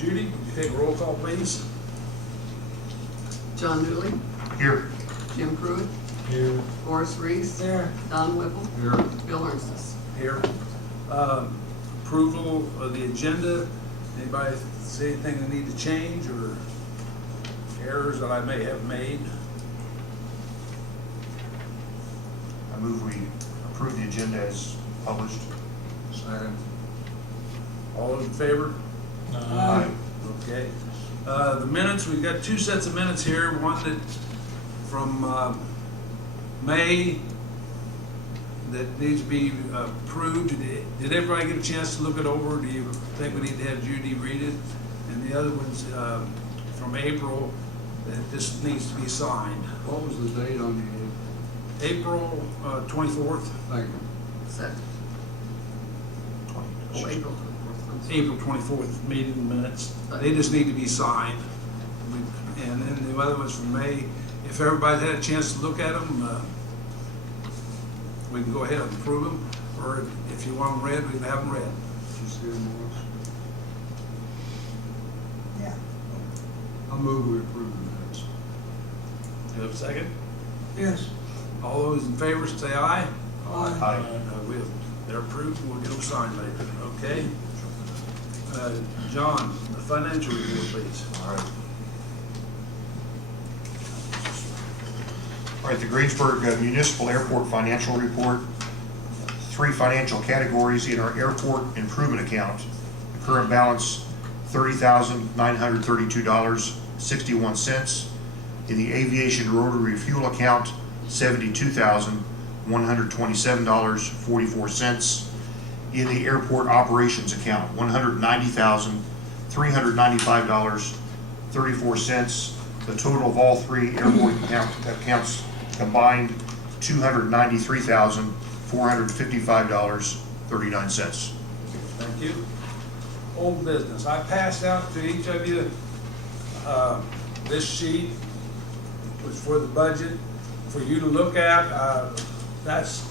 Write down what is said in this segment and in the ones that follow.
Judy, would you take a roll call, please? John Dooley, Here. Jim Pruitt, Here. Horace Reese, There. Don Whipple, Here. Bill Ernst. Here. Approval of the agenda. Anybody see anything they need to change or errors that I may have made? I move we approve the agenda as published. Second. All those in favor? Aye. Okay. The minutes, we've got two sets of minutes here. One that from May that needs to be approved. Did everybody get a chance to look it over? Do you think we need to have Judy read it? And the other one's from April that this needs to be signed. What was the date on April 24th. the, thank you. Second. Oh, April 24th. April 24th meeting minutes. They just need to be signed. And then the other ones from May. If everybody had a chance to look at them, we can go ahead and approve them. Or if you want them read, we can have them read. Did you see them, Morris? Yeah. I move we approve the minutes. Do you have a second? Yes. All those in favor say aye. Aye. They're approved, we'll get them signed later, okay? John, the financial report, please. All right. All right, the Greensburg Municipal Airport Financial Report. 3 financial categories in our airport improvement account. The current balance, $30,932.61. In the aviation rotary fuel account, $72,127.44. In the airport operations account, $190,395.34. The total of all 3 airport accounts combined, $293,455.39. Thank you. Old business. I passed out to each of you this sheet, which for the budget, for you to look at. That's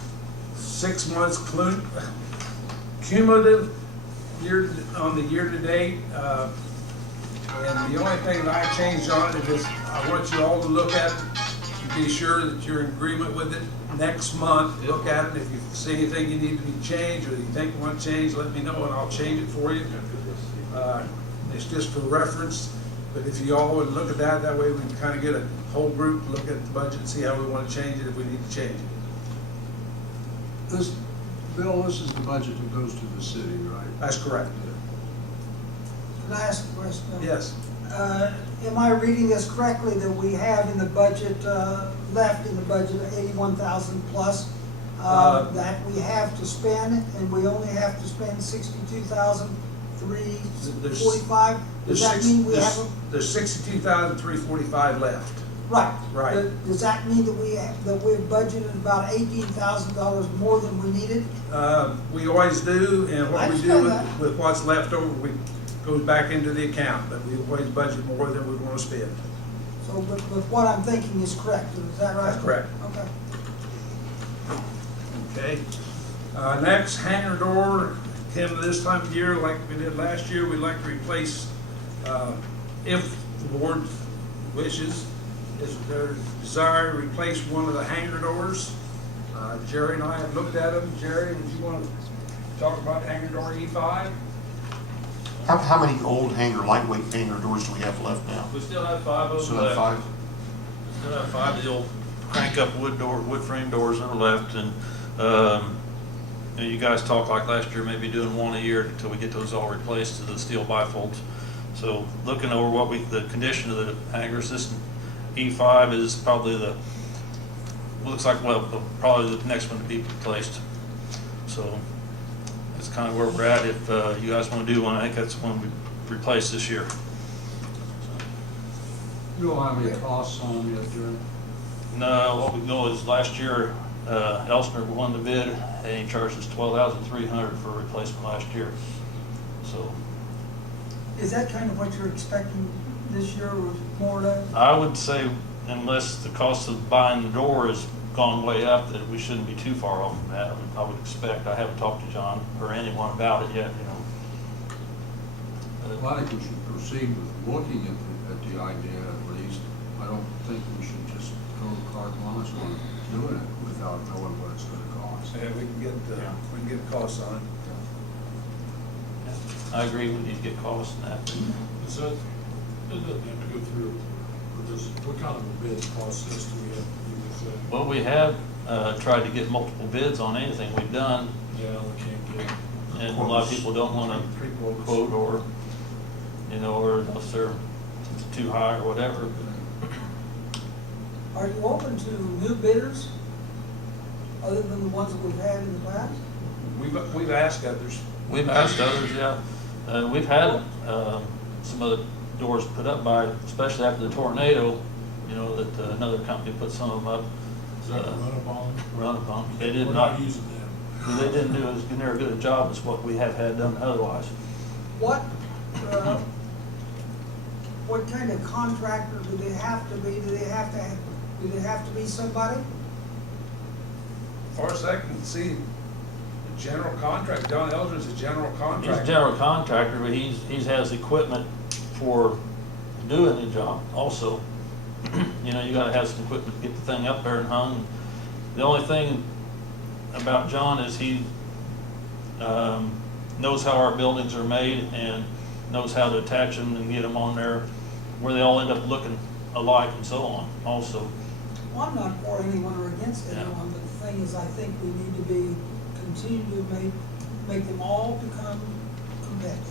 6 months cumulative year on the year to date. And the only thing that I changed on it is I want you all to look at it, be sure that you're in agreement with it. Next month, look at it. If you see anything you need to be changed or you think you want to change, let me know and I'll change it for you. It's just for reference, but if you all would look at that, that way we can kind of get a whole group, look at the budget and see how we want to change it if we need to change it. This, Bill, this is the budget that goes to the city, right? That's correct. Can I ask a question? Yes. Am I reading this correctly that we have in the budget, left in the budget, 81,000 plus, that we have to spend, and we only have to spend 62,345? Does that mean we have? There's 62,345 left. Right. Right. Does that mean that we've budgeted about $18,000 more than we needed? We always do, and what I we do understand that. with what's left over, goes back into the account, but we always budget more than we want to spend. So, but what I'm thinking is correct, is that right? That's correct. Okay. Okay. Next, hangar door, came to this time of year like we did last year. We'd like to replace, if the board wishes, is their desire to replace one of the hangar doors. Jerry and I have looked at them. Jerry, would you want to talk about hangar door E5? How many old lightweight hangar doors do we have left now? We still have 5 of them So left. 5? We still have 5 of the old crank-up wood frame doors that are left, and you guys talked like last year, maybe doing 1 a year until we get those all replaced to the steel bifolds. So looking over the condition of the hangars, this E5 is probably looks like probably the next one to be replaced. So that's kind of where we're at. If you guys want to do one, I think that's the one we replace this year. You don't have any costs on them yet, Jerry? No, what we know is last year, Elsner won the bid, and he charged us $12,300 for a replacement last year. So Is that kind of what you're expecting this year, or more than? I would say, unless the cost of buying the door has gone way up, that we shouldn't be too far off from that. I would expect. I haven't talked to John or anyone about it yet, Well, I think we should proceed with looking at the idea at least. I don't think we should just go carte blanche on doing it without knowing what it's gonna cost. Yeah, we can get costs on it. I agree, we need to get costs and that. Is that, it doesn't have to go through, or does, what kind of a bid process do we have to use? Well, we have tried to get multiple bids on anything we've done, Yeah, we can't get. and a lot of people don't want to quote or, or if they're too high or whatever. Are you open to new bidders, other than the ones that we've had in the past? We've asked others. We've asked others, yeah. We've had some other doors put up by, especially after the tornado, that another company put some of them up. Is that a run-a-bond? Run-a-bond. They did We're not, not using them. they didn't do as near a good a job as what we have had done otherwise. What kind of contractor do they have to be? Do they have to be somebody? As far as I can see, the general contract, Don Eldridge is a general He's contractor. a general contractor, but he has equipment for doing the job also. You gotta have some equipment to get the thing up there and hung. The only thing about John is he knows how our buildings are made and knows how to attach them and get them on there where they all end up looking alike and so on also. Well, I'm not for anyone or against Yeah. anyone, but the thing is, I think we need to continue to make them all become competitive.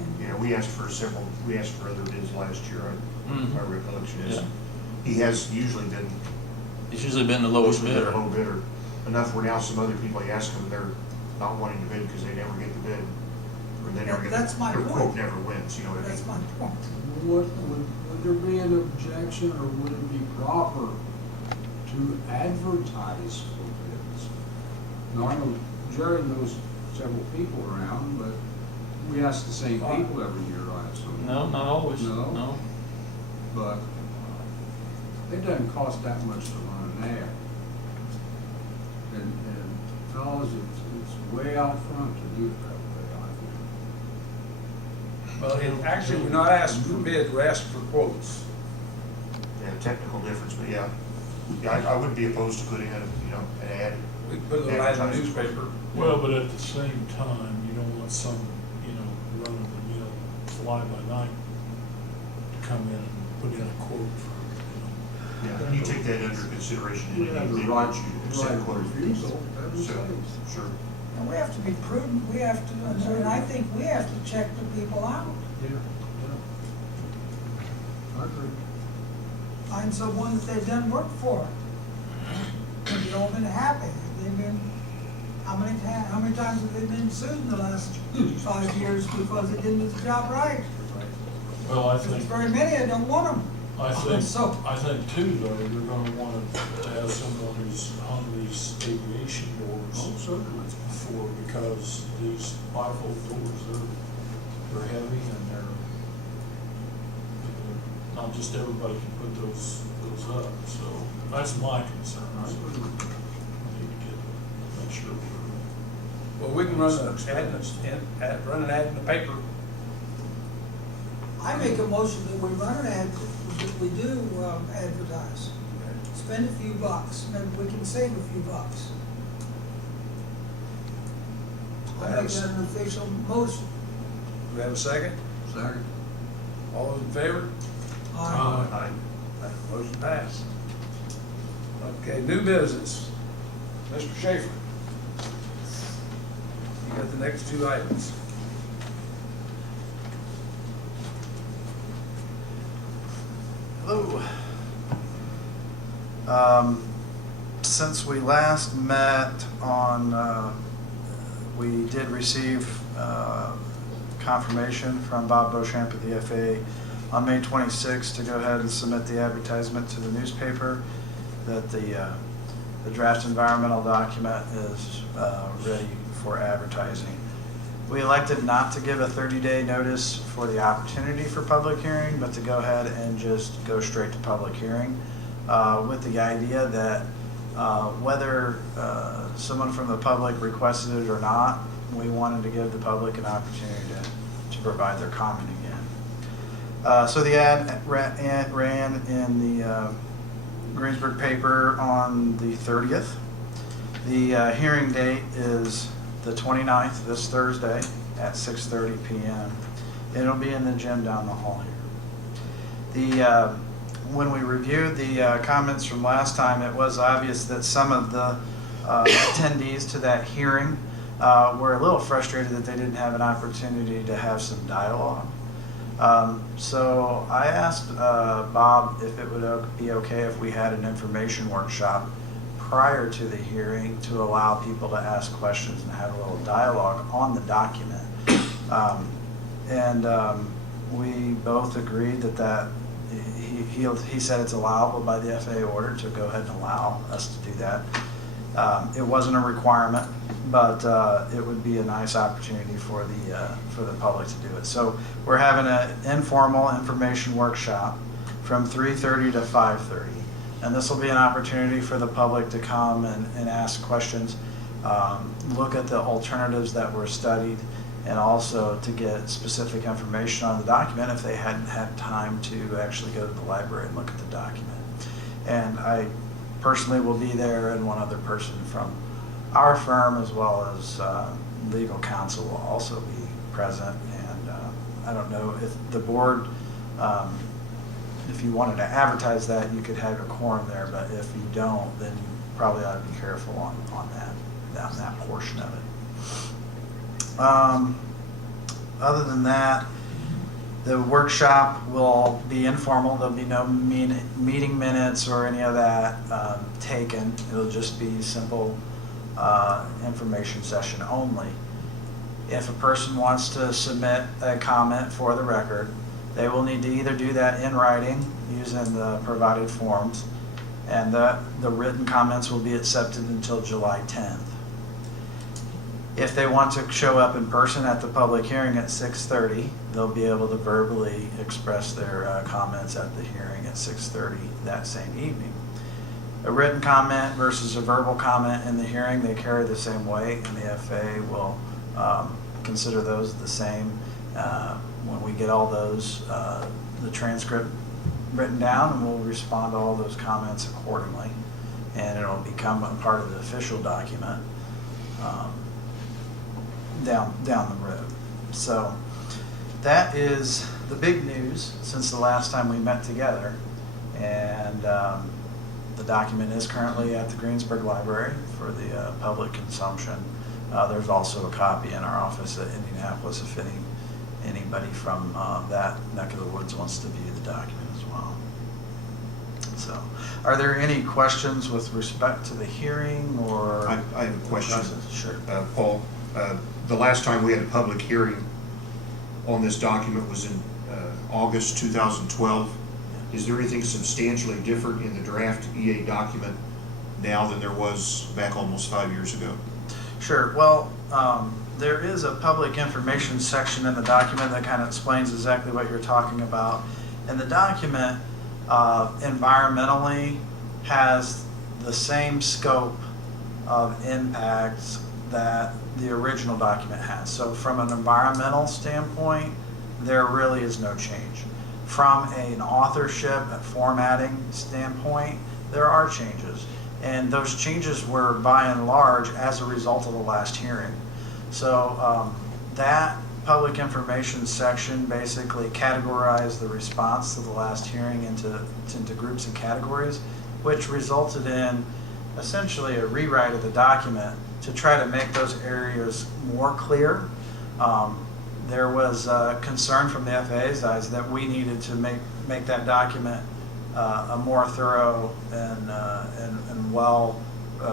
And Yeah, we asked for other bids last year, Mhm. my recollection is. Yeah. He has usually been He's usually been the lowest bidder. Low bidder. Enough where now some other people, you ask them, they're not wanting to bid because they never get the bid. Or they never get, That's my their point. quote never wins, you know what I mean? that's my point. Would there be an objection, or would it be proper to advertise for bids? Now, I know Jerry knows several people around, but we ask the same people every year, I assume. No, not always. No? But it doesn't cost that much to run an ad. And fellas, it's way out front to do it that way, I think. Well, actually, we're not asking for bids, we're asking for quotes. Yeah, technical difference, but yeah. Yeah, I wouldn't be opposed to putting an ad. We can put a little ad in the newspaper. Well, but at the same time, you don't want some, run-of-the-mill fly-by-night to come in and put in a quote for, Yeah, and you take that under consideration. in We have any the bid right that you to send quote. refusal, every So, place. sure. And we have to be prudent, we have to, and I think we have to check the people out. Yeah. I agree. Find someone that they've done work for. They've all been happy. They've been, how many times have they been sued in the last 5 years because they didn't do the job right? well, I If think, it's very many, I don't want them. I think too, though, you're gonna want to have someone who's hung these aviation doors Oh, certainly. before, because these bifold doors, they're heavy and not just everybody can put those up, so that's my concern. I So agree. we need to make sure we're. Well, we can run an ad in the paper. I make a motion that we run an ad, that we do advertise. Spend a few bucks, maybe we can save a few bucks. I make that an official motion. Do we have a second? Second. All those in favor? Aye. Motion passed. Okay, new business. Mr. Shaffer. You got the next two items. Hello. Since we last met we did receive confirmation from Bob Beauchamp at the FAA on May 26th to go ahead and submit the advertisement to the newspaper that the draft environmental document is ready for advertising. We elected not to give a 30-day notice for the opportunity for public hearing, but to go ahead and just go straight to public hearing with the idea that whether someone from the public requested it or not, we wanted to give the public an opportunity to provide their comment again. So the ad ran in the Greensburg paper on the 30th. The hearing date is the 29th, this Thursday at 6:30 p.m. It'll be in the gym down the hall here. When we reviewed the comments from last time, it was obvious that some of the attendees to that hearing were a little frustrated that they didn't have an opportunity to have some dialogue. So I asked Bob if it would be okay if we had an information workshop prior to the hearing to allow people to ask questions and have a little dialogue on the document. We both agreed that he said it's allowable by the FAA order to go ahead and allow us to do that. It wasn't a requirement, but it would be a nice opportunity for the public to do it. So we're having an informal information workshop from 3:30 to 5:30, and this will be an opportunity for the public to come and ask questions, look at the alternatives that were studied, and also to get specific information on the document if they hadn't had time to actually go to the library and look at the document. And I personally will be there, and one other person from our firm as well as legal counsel will also be present. And I don't know if the board, if you wanted to advertise that, you could have a quorum there, but if you don't, then you probably ought to be careful on that portion of it. Other than that, the workshop will be informal. There'll be no meeting minutes or any of that taken. It'll just be simple information session only. If a person wants to submit a comment for the record, they will need to either do that in writing using the provided forms, and the written comments will be accepted until July 10th. If they want to show up in person at the public hearing at 6:30, they'll be able to verbally express their comments at the hearing at 6:30 that same evening. A written comment versus a verbal comment in the hearing, they carry the same weight, and the FAA will consider those the same. When we get all those, the transcript written down, and we'll respond to all those comments accordingly, and it'll become a part of the official document down the road. So that is the big news since the last time we met together, and the document is currently at the Greensburg Library for the public consumption. There's also a copy in our office at Indianapolis if anybody from that neck of the woods wants to view the document as well. So, are there any questions with respect to the hearing or? I have a question. Sure. Paul, the last time we had a public hearing on this document was in August 2012. Is there anything substantially different in the draft EA document now than there was back almost 5 years ago? Sure. Well, there is a public information section in the document that kind of explains exactly what you're talking about. And the document environmentally has the same scope of impacts that the original document has. So from an environmental standpoint, there really is no change. From an authorship and formatting standpoint, there are changes. And those changes were by and large as a result of the last hearing. So that public information section basically categorized the response to the last hearing into groups and categories, which resulted in essentially a rewrite of the document to try to make those areas more clear. There was concern from the FAA's eyes that we needed to make that document a more thorough and well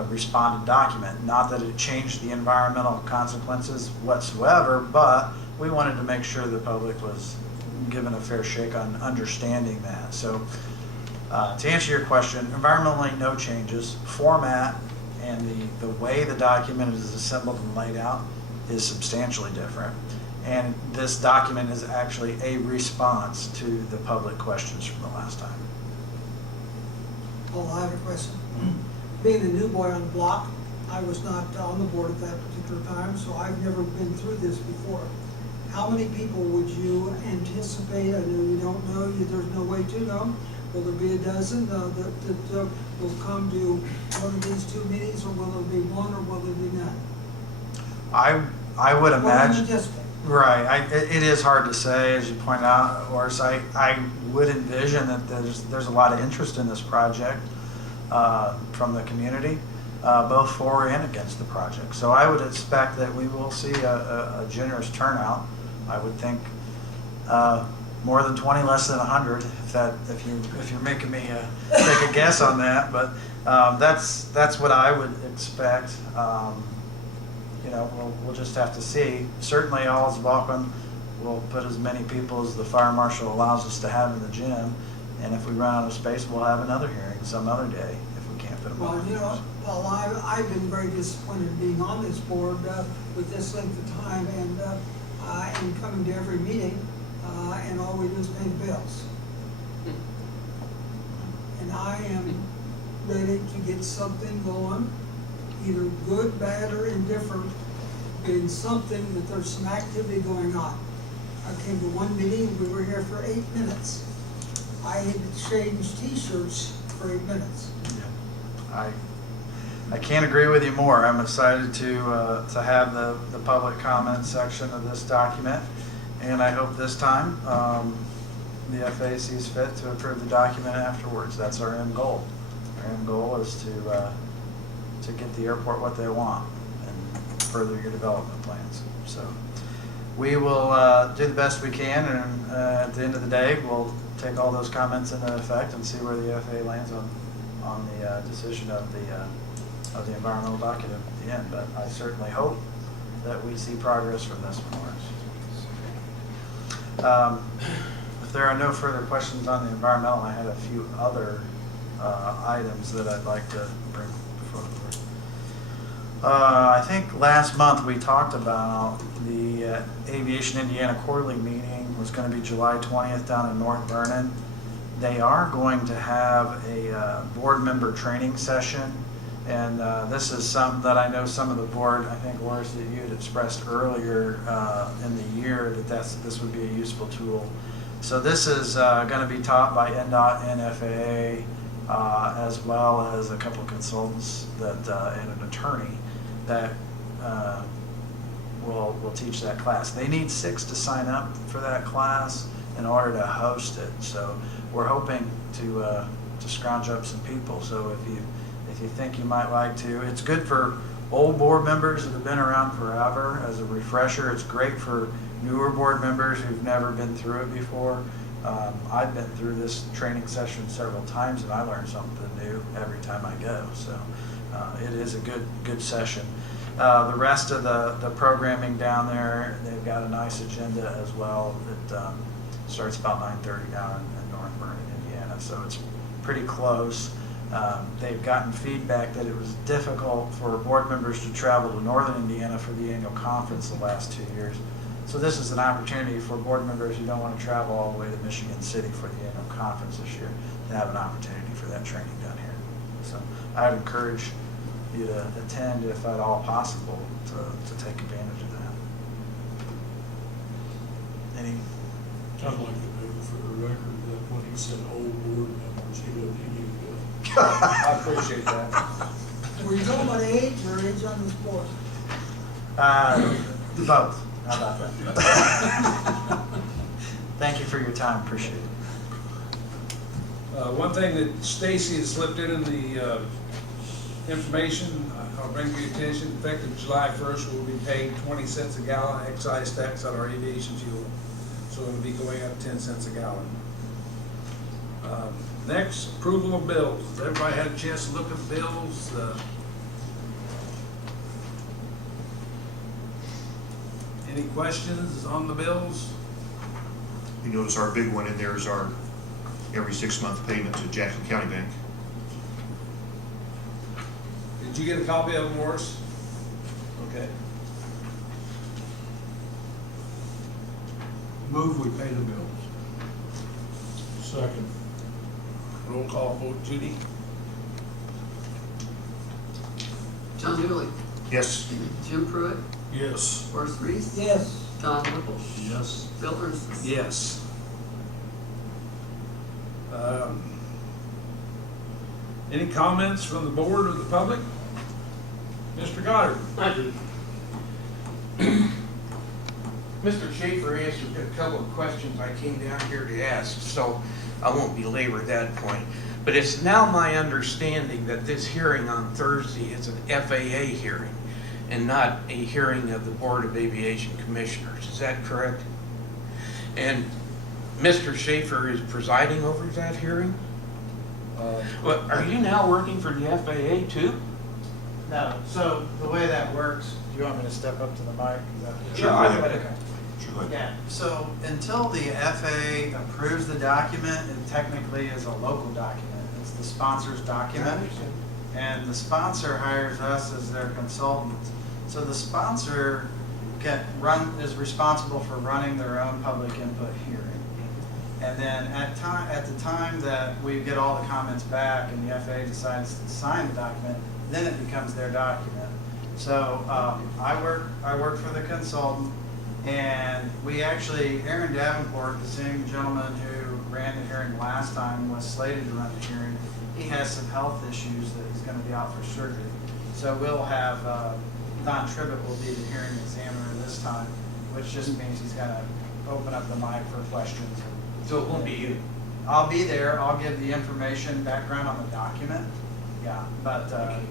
responded document. Not that it changed the environmental consequences whatsoever, but we wanted to make sure the public was given a fair shake on understanding that. So to answer your question, environmentally no changes. Format and the way the document is assembled and laid out is substantially different. And this document is actually a response to the public questions from the last time. Oh, I have a question. Being the new boy on the block, I was not on the board at that particular time, so I've never been through this before. how many people would you anticipate? I know you don't know, there's no way to know. Will there be a dozen that will come to one of these two meetings, or will there be one, or will there be none? I would What do you imagine. anticipate? Right, it is hard to say, as you point out, Horace. I would envision that there's a lot of interest in this project from the community, both for and against the project. So I would expect that we will see a generous turnout. I would think more than 20, less than 100, if you're making me take a guess on that. But that's what I would expect. We'll just have to see. Certainly, all is welcome. We'll put as many people as the fire marshal allows us to have in the gym, and if we run out of space, we'll have another hearing some other day if we can't fit them all. Well, I've been very disappointed being on this board with this length of time and coming to every meeting, and all we do is pay the bills. And I am ready to get something going, either good, bad, or indifferent, getting something that there's some activity going on. I came to one meeting, we were here for 8 minutes. I had to change t-shirts for 8 minutes. I can't agree with you more. I'm excited to have the public comment section of this document, and I hope this time the FAA sees fit to approve the document afterwards. That's our end goal. Our end goal is to get the airport what they want and further your development plans. So we will do the best we can, and at the end of the day, we'll take all those comments into effect and see where the FAA lands on the decision of the environmental document at the end. But I certainly hope that we see progress from this one. If there are no further questions on the environmental, I had a few other items that I'd like to bring before the board. I think last month we talked about the Aviation Indiana quarterly meeting was going to be July 20th down in North Vernon. They are going to have a board member training session, and this is something that I know some of the board, I think, Horace, that you had expressed earlier in the year that this would be a useful tool. So this is going to be taught by NDOT and FAA, as well as a couple of consultants and an attorney that will teach that class. They need 6 to sign up for that class in order to host it. So we're hoping to scrounge up some people. So if you think you might like to, it's good for old board members that have been around forever as a refresher. It's great for newer board members who've never been through it before. I've been through this training session several times, and I learn something new every time I go. So it is a good session. The rest of the programming down there, they've got a nice agenda as well that starts about 9:30 down in North Vernon, Indiana. So it's pretty close. They've gotten feedback that it was difficult for board members to travel to Northern Indiana for the annual conference the last 2 years. So this is an opportunity for board members who don't want to travel all the way to Michigan City for the annual conference this year to have an opportunity for that training down here. So I would encourage you to attend if at all possible to take advantage of that. Any? I'd like to note for the record that when he said old board members, he wasn't any good. I appreciate that. Were you talking about age or age on this board? Both. How about that? Thank you for your time. Appreciate it. One thing that Stacy has slipped in the information, I'll bring to your attention, effective July 1st, we'll be paying 20 cents a gallon excise tax on our aviation fuel. So it'll be going up 10 cents a gallon. Next, approval of bills. Has everybody had a chance to look at the bills? Any questions on the bills? You notice our big one in there is our every 6-month payment to Jackson County Bank. Did you get a copy of them, Morris? Okay. Move we pay the bills. Second. Roll call vote, Judy? John Dooley, Yes. Jim Pruitt, Yes. Horace Reese, Yes. John Whipple. Yes. Bill Ernst. Yes. Any comments from the board or the public? Mr. Goddard? I do. Mr. Shaffer answered a couple of questions I came down here to ask, so I won't belabor that point. But it's now my understanding that this hearing on Thursday is an FAA hearing and not a hearing of the Board of Aviation Commissioners. Is that correct? And Mr. Shaffer is presiding over that hearing? Well, are you now working for the FAA too? No, so the way that works, do you want me to step up to the mic? Is that- Sure, I go ahead. would. Sure, go ahead. Yeah, so until the FAA approves the document, it technically is a local document. It's the sponsor's document. And the sponsor hires us as their consultant. So the sponsor is responsible for running their own public input hearing. And then at the time that we get all the comments back and the FAA decides to sign the document, then it becomes their document. So I work for the consultant, and we actually, Aaron Davenport, the same gentleman who ran the hearing last time, was slated to run the hearing. He has some health issues that he's going to be out for surgery. So we'll have, Don Tribbett will be the hearing examiner this time, which just means he's got to open up the mic for questions. So it won't be you? I'll be there, I'll give the information, background on the document. Yeah, but,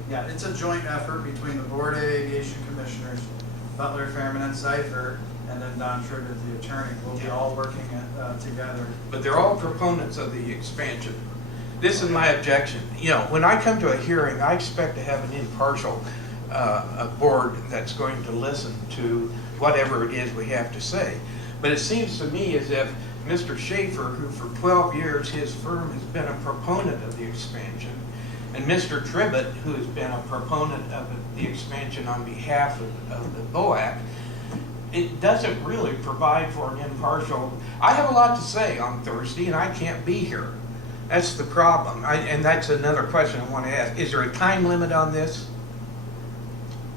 yeah, it's a joint effort between the Board of Aviation Commissioners, Butler, Fairman, and Cipher, and then Don Tribbett, the attorney. We'll be all working together. But they're all proponents of the expansion. This is my objection. You know, when I come to a hearing, I expect to have an impartial a board that's going to listen to whatever it is we have to say. But it seems to me as if Mr. Shaffer, who for 12 years his firm has been a proponent of the expansion, and Mr. Tribbett, who has been a proponent of the expansion on behalf of the BOAC, it doesn't really provide for an impartial. I have a lot to say on Thursday, and I can't be here. That's the problem. And that's another question I want to ask. Is there a time limit on this?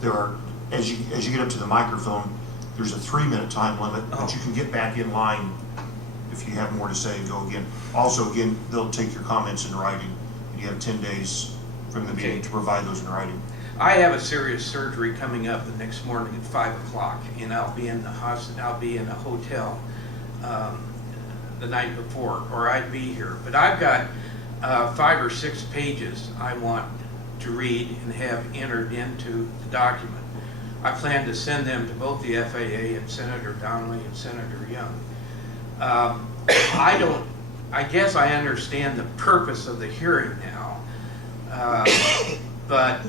There are, as you get up to the microphone, there's a 3-minute time limit, but you can get back in line if you have more to say and go again. Also, again, they'll take your comments in writing. You have 10 days from the meeting to provide those in writing. I have a serious surgery coming up the next morning at 5 o'clock, and I'll be in the hospital. I'll be in a hotel the night before, or I'd be here. But I've got 5 or 6 pages I want to read and have entered into the document. I plan to send them to both the FAA and Senator Donnelly and Senator Young. I guess I understand the purpose of the hearing now, but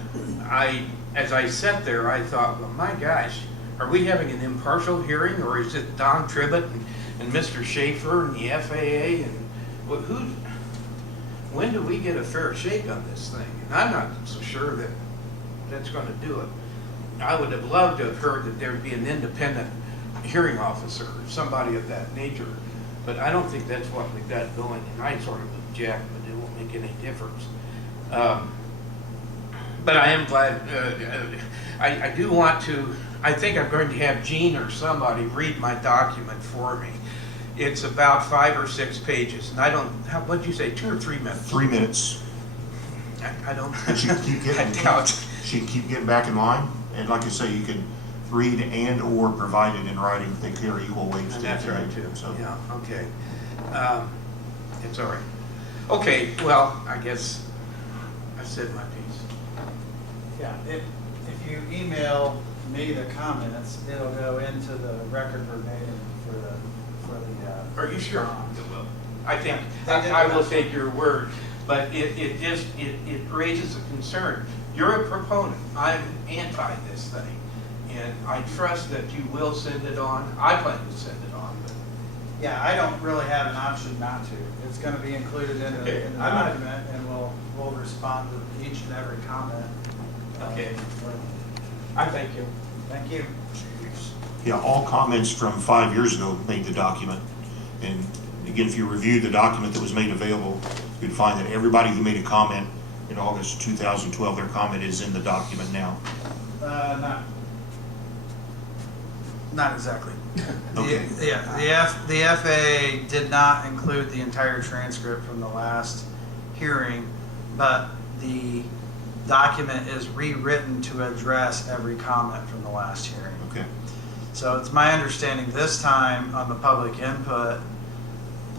as I sat there, I thought, well, my gosh, are we having an impartial hearing, or is it Don Tribbett and Mr. Shaffer and the FAA, and when do we get a fair shake on this thing? And I'm not so sure that that's going to do it. I would have loved to have heard that there'd be an independent hearing officer, or somebody of that nature, but I don't think that's what we've got going, and I sort of object, but it won't make any difference. But I am glad, I do want to, I think I'm going to have Gene or somebody read my document for me. It's about 5 or 6 pages, and I don't, what'd you say, 2 or 3 minutes? 3 minutes. I don't. But you can keep I doubt. she can keep getting back in line, and like I say, you can read and or provide it in writing. They carry equal weight. And that's right too, So. yeah, okay. It's all right. Okay, well, I guess I've said my piece. Yeah, if you email me the comments, it'll go into the record verbatim for the. Are you sure? response. I think, They did I will that. take your word, but it raises a concern. You're a proponent, I'm anti this thing, and I trust that you will send it on. I plan to send it on, but. Yeah, I don't really have an option not to. It's gonna be included in Okay, the I'm not- document, and we'll respond to each and every comment. Okay. I thank you. Thank you. Yeah, all comments from 5 years ago made the document. And again, if you review the document that was made available, you'd find that everybody who made a comment in August 2012, their comment is in the document now. Not exactly. Okay. The FAA did not include the entire transcript from the last hearing, but the document is rewritten to address every comment from the last hearing. Okay. So it's my understanding this time on the public input,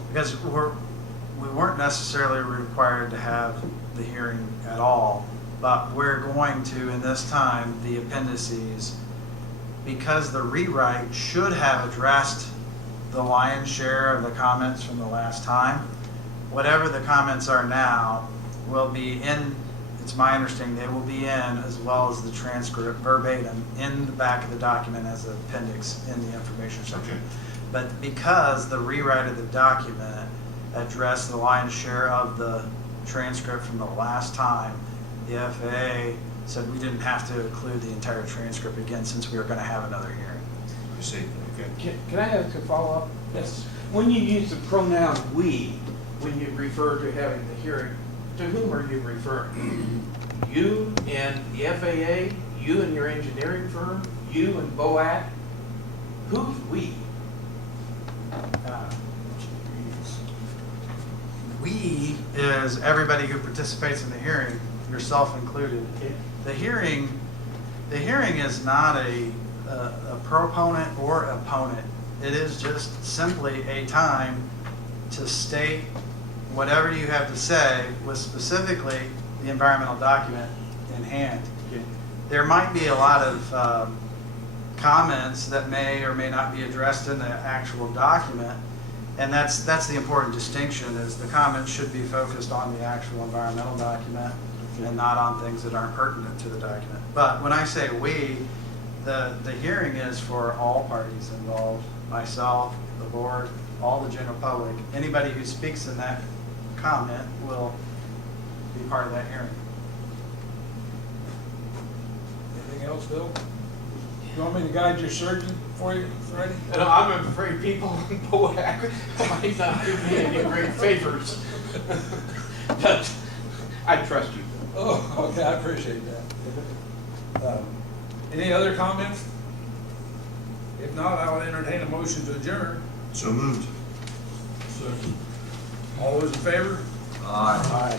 because we weren't necessarily required to have the hearing at all, but we're going to, in this time, the appendices, because the rewrite should have addressed the lion's share of the comments from the last time. Whatever the comments are now will be in, it's my understanding, they will be in, as well as the transcript verbatim, in the back of the document as an appendix in the information section. Okay. But because the rewrite of the document addressed the lion's share of the transcript from the last time, the FAA said we didn't have to include the entire transcript again since we were going to have another hearing. I see, okay. Can I ask a follow-up? Yes. When you use the pronoun "we," when you refer to having the hearing, to whom are you referring? You and the FAA? You and your engineering firm? You and BOAC? Who's "we"? We is everybody who participates in the hearing, yourself included. The hearing is not a proponent or opponent. It is just simply a time to state whatever you have to say with specifically the environmental document in hand. There might be a lot of comments that may or may not be addressed in the actual document, and that's the important distinction, is the comments should be focused on the actual environmental document and not on things that aren't pertinent to the document. But when I say we, the hearing is for all parties involved, myself, the board, all the general public. Anybody who speaks in that comment will be part of that hearing. Anything else, Bill? You want me to guide your surgeon for you, Freddie? And I'm afraid people in BOAC might not do me any great favors. But I trust you. Oh, okay, I appreciate that. Any other comments? If not, I will entertain a motion to adjourn. So moved. So, All those in favor? Aye.